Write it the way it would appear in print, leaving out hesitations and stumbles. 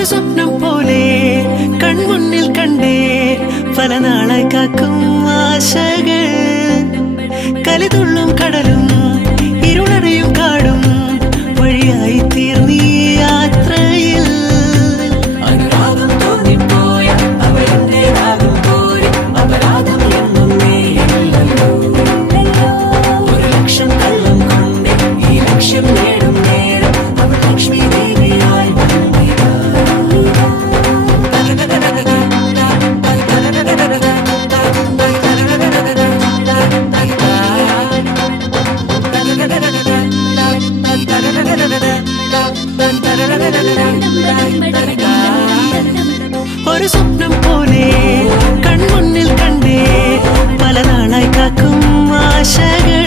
ഒരു സ്വപ്നം പോലെ കൺമുന്നിൽ കണ്ടേ പല നാളായി കാക്കും ആശകൾ കലിതുള്ളും കടലും ഇരുളടയും കാടും വഴിയായി തീർന്നീ യാത്രയിൽ അനുരാഗം തോന്നിപ്പോയ അവരെന്റേതാകും പോലെ അപരാധം എന്നും നീയല്ലോ ഒരു ലക്ഷം കള്ളം കൊണ്ട് ഈ ലക്ഷ്യം നേടും നേരം അവൾ ലക്ഷ്മി ദേവിയായി വന്നിതാ ഒരു സ്വപ്നം പോലെ കൺമുന്നിൽ കണ്ടേ പല നാളായി കാക്കും ആശകൾ